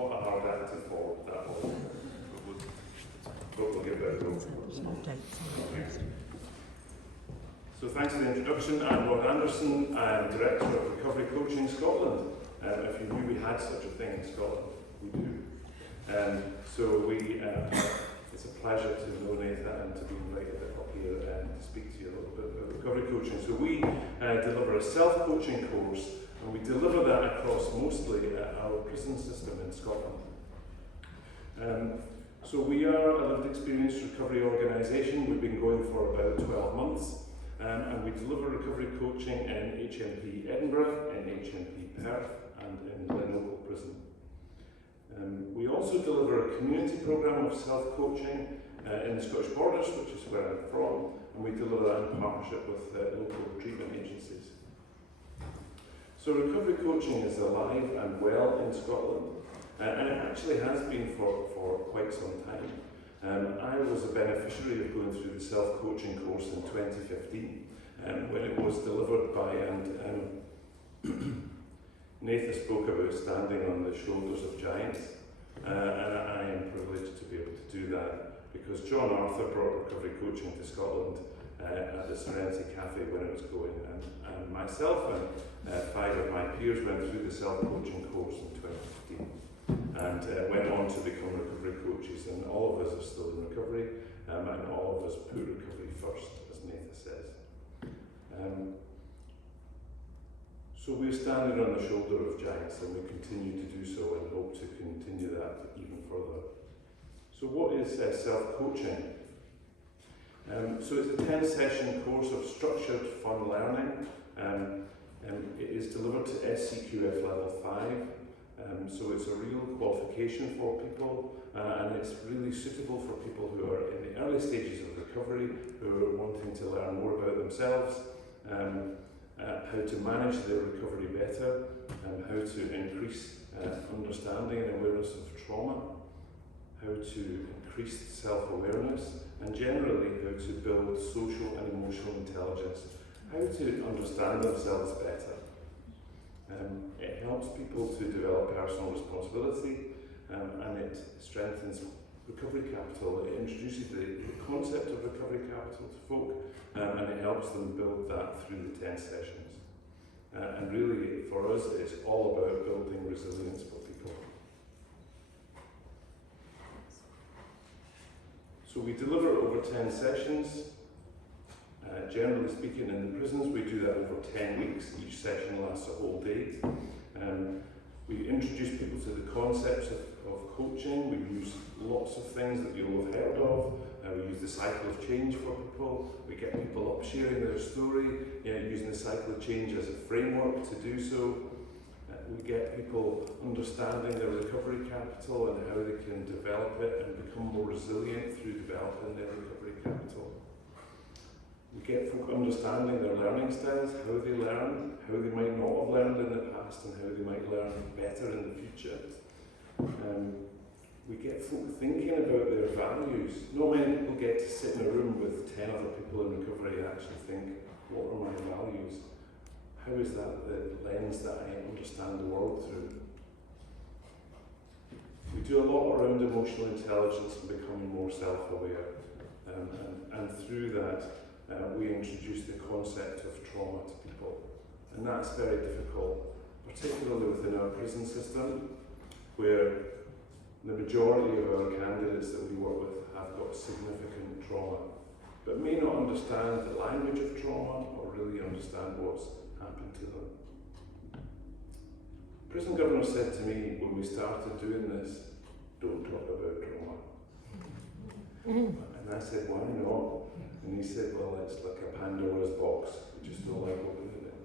what a hard act to follow that was. But we'll give that a go. So thanks for the introduction. I'm Rod Anderson. I'm Director of Recovery Coaching Scotland. If you knew we had such a thing in Scotland, we do. It's a pleasure to know Nathan and to be invited up here to speak to you a little bit about recovery coaching. So we deliver a self-coaching course, and we deliver that across mostly our prison system in Scotland. So we are a lived experience recovery organisation. We've been going for about 12 months. And we deliver recovery coaching in HMP Edinburgh, in HMP Perth, and in Glenorchy Prison. We also deliver a community programme of self-coaching in the Scottish Borders, which is where I'm from, and we deliver that in partnership with local treatment agencies. So recovery coaching is alive and well in Scotland, and it actually has been for quite some time. I was a beneficiary of going through the self-coaching course in 2015 when it was delivered by, Nathan spoke about standing on the shoulders of giants, and I am privileged to be able to do that because John Arthur brought recovery coaching to Scotland at the Serenity Cafe when it was going, and myself and 5 of my peers went through the self-coaching course in 2015. And went on to become recovery coaches, and all of us are still in recovery, and all of us put recovery first, as Nathan says. So we're standing on the shoulder of giants, and we continue to do so and hope to continue that even further. So what is self-coaching? So it's a 10-session course of structured, fun learning. It is delivered to SCQF level 5. So it's a real qualification for people, and it's really suitable for people who are in the early stages of recovery, who are wanting to learn more about themselves, how to manage their recovery better, how to increase understanding and awareness of trauma, how to increase self-awareness, and generally how to build social and emotional intelligence, how to understand themselves better. It helps people to develop personal responsibility, and it strengthens recovery capital. It introduces the concept of recovery capital to folk, and it helps them build that through the 10 sessions. And really, for us, it's all about building resilience for people. So we deliver over 10 sessions. Generally speaking, in the prisons, we do that over 10 weeks. Each session lasts a whole day. We introduce people to the concepts of coaching. We use lots of things that you'll have heard of. We use the cycle of change for people. We get people up sharing their story, using the cycle of change as a framework to do so. We get people understanding their recovery capital and how they can develop it and become more resilient through developing their recovery capital. We get folk understanding their learning styles, how they learn, how they might not have learned in the past, and how they might learn better in the future. We get folk thinking about their values. Not many people get to sit in a room with 10 other people in recovery and actually think, what are my values? How is that the lens that I understand the world through? We do a lot around emotional intelligence and becoming more self-aware. And through that, we introduce the concept of trauma to people. And that's very difficult, particularly within our prison system, where the majority of our candidates that we work with have got significant trauma, but may not understand the language of trauma or really understand what's happened to them. Prison governor said to me when we started doing this, don't talk about trauma. And I said, why not? And he said, well, it's like a Pandora's box, we just don't like opening it.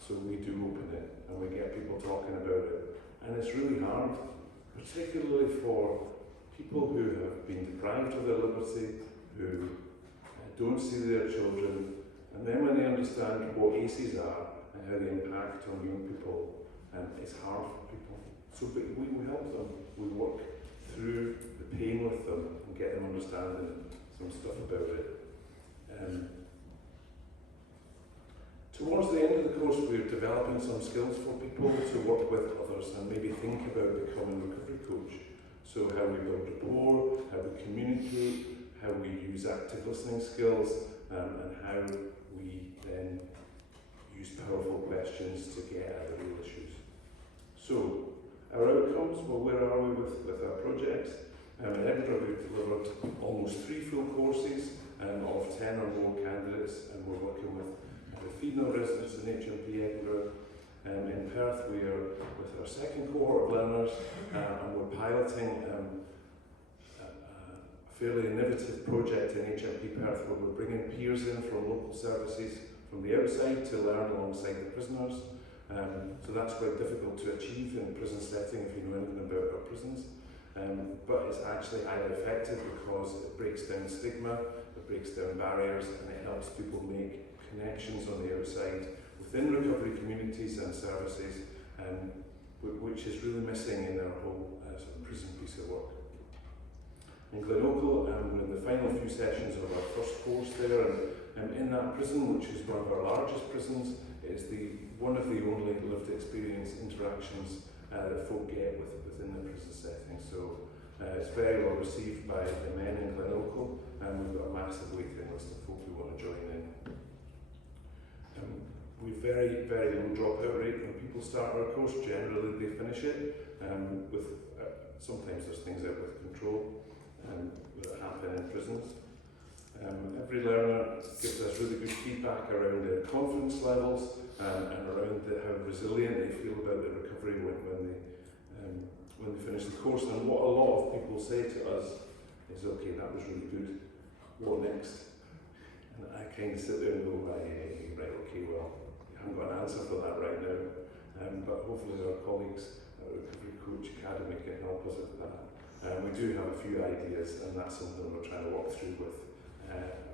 So we do open it, and we get people talking about it. And it's really hard, particularly for people who have been deprived of their liberty, who don't see their children, and then when they understand what ACEs are and how they impact on young people, it's hard for people. So but we help them, we work through the pain with them and get them understanding some stuff about it. Towards the end of the course, we're developing some skills for people to work with others and maybe think about becoming recovery So how we build rapport, how we communicate, how we use active listening skills, and how we then use powerful questions to get at the real issues. So, our outcomes, well, where are we with our projects? In Edinburgh we've delivered almost 3 full courses of 10 or more candidates, and we're working with FEDNO residents in HMP Edinburgh. In Perth we are with our second cohort of learners, and we're piloting a fairly innovative project in HMP Perth where we're bringing peers in from local services from the outside to learn alongside the prisoners. So that's quite difficult to achieve in a prison setting if you know anything about our prisons. But it's actually highly effective because it breaks down stigma, it breaks down barriers, and it helps people make connections on the outside within recovery communities and services, which is really missing in our whole sort of prison piece of work. In Glenorchy, we're in the final few sessions of our first course there, and in that prison, which is one of our largest prisons, it's one of the only lived experience interactions that folk get within the prison setting. So it's very well received by the men in Glenorchy, and we've got a massive waiting list of folk who want to join in. We've very, very low dropout rate when people start our course. Generally they finish it. Sometimes there's things out with control that happen in prisons. Every learner gives us really good feedback around their confidence levels and around how resilient they feel about their recovery when they finish the course. And what a lot of people say to us is, okay, that was really good, what next? And I kind of sit there and go, right, okay, well, I haven't got an answer for that right now, but hopefully our colleagues at the Recovery Coach Academy can help us with that. We do have a few ideas, and that's something we're trying to work through with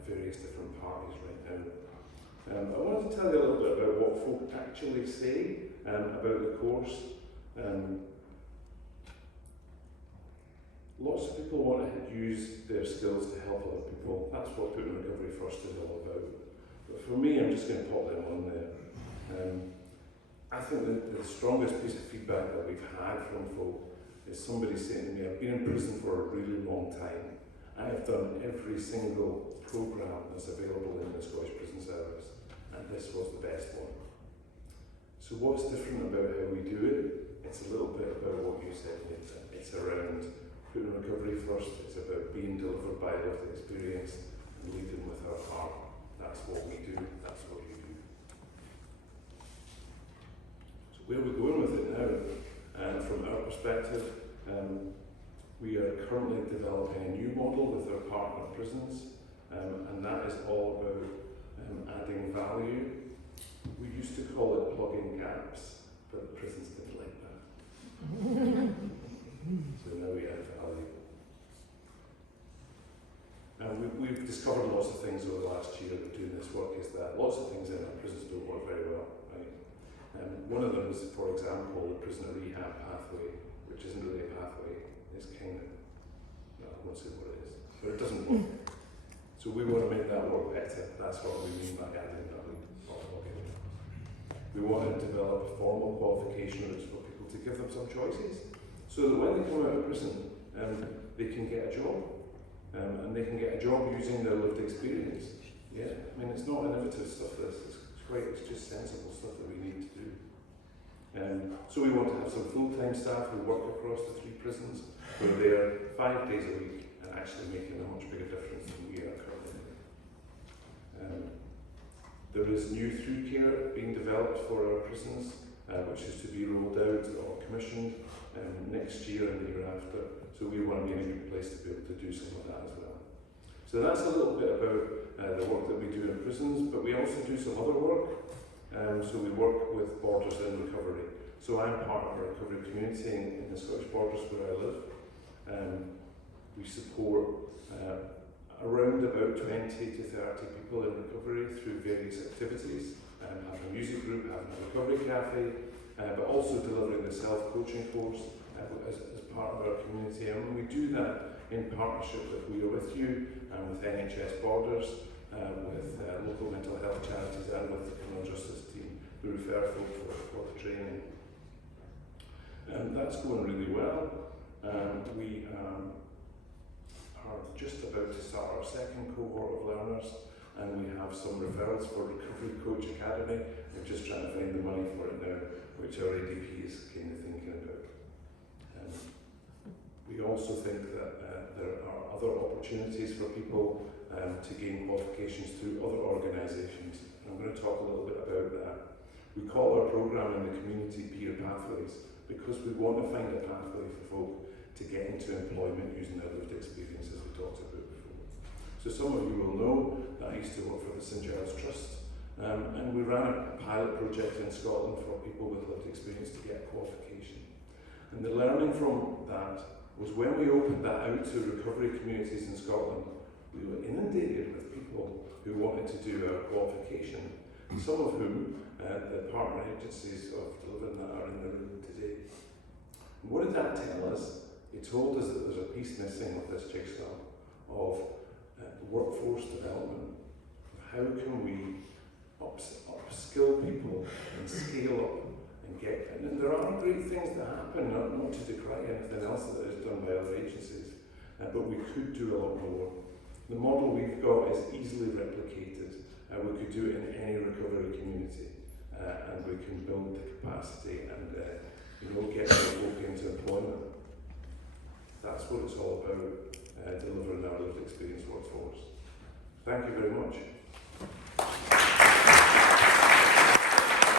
various different parties right now. I wanted to tell you a little bit about what folk actually say about the course. Lots of people want to use their skills to help other people. That's what Putting Recovery First is all about. But for me, I'm just going to pop them on there. I think that the strongest piece of feedback that we've had from folk is somebody saying to me, I've been in prison for a really long time. I have done every single programme that's available in the Scottish Prison Service, and this was the best one. So what's different about how we do it? It's a little bit about what you said, Nathan. It's around putting recovery first. It's about being delivered by lived experience and leading with our heart. That's what we do. That's what you do. So where are we going with it now? And from our perspective, we are currently developing a new model with our partner prisons, and that is all about adding value. We used to call it plugging gaps, but the prisons didn't like that. So now we add value. And we've discovered lots of things over the last year of doing this work, is that lots of things in our prisons don't work very well. Right? One of them is, for example, the prisoner rehab pathway, which isn't really a pathway. It's kind of, I won't say what it is, but it doesn't work. So we want to make that work better. That's what we mean by adding value. We want to develop a formal qualification routes for people to give them some choices, so that when they come out of prison, they can get a job, and they can get a job using their lived experience. Yeah, I mean, it's not innovative stuff. It's just sensible stuff that we need to do. So we want to have some full-time staff who work across the 3 prisons, who are there 5 days a week and actually making a much bigger difference than we are currently. There is new through care being developed for our prisons, which is to be rolled out or commissioned next year and the year after. So we want to be in a good place to be able to do some of that as well. So that's a little bit about the work that we do in prisons, but we also do some other work. So we work with Borders in Recovery. So I'm part of a recovery community in the Scottish Borders where I live. We support around about 20 to 30 people in recovery through various activities, having a music group, having a recovery cafe, but also delivering the self-coaching course as part of our community. And we do that in partnership with We Are With You and with NHS Borders, with local mental health charities and with the criminal justice team who refer folk for the training. And that's going really well. we are just about to start our second cohort of learners, and we have some referrals for Recovery Coach Academy. We're just trying to find the money for it now, which our ADP is kind of thinking about. We also think that there are other opportunities for people to gain qualifications through other organisations. I'm going to talk a little bit about that. We call our programme in the community Peer Pathways because we want to find a pathway for folk to get into employment using their lived experience, as we talked about before. So some of you will know that I used to work for the St Giles Trust, and we ran a pilot project in Scotland for people with lived experience to get qualification. And the learning from that was when we opened that out to recovery communities in Scotland, we were inundated with people who wanted to do our qualification, some of whom the partner agencies of delivering that are in the room today. And what did that tell us? It told us that there's a piece missing with this jigsaw of workforce development. How can we upskill people and scale up and get, and there are great things that happen, not to decry anything else that is done by other agencies, but we could do a lot more. The model we've got is easily replicated. We could do it in any recovery community, and we can build the capacity and get folk into employment. That's what it's all about, delivering our lived experience workforce. Thank you very much.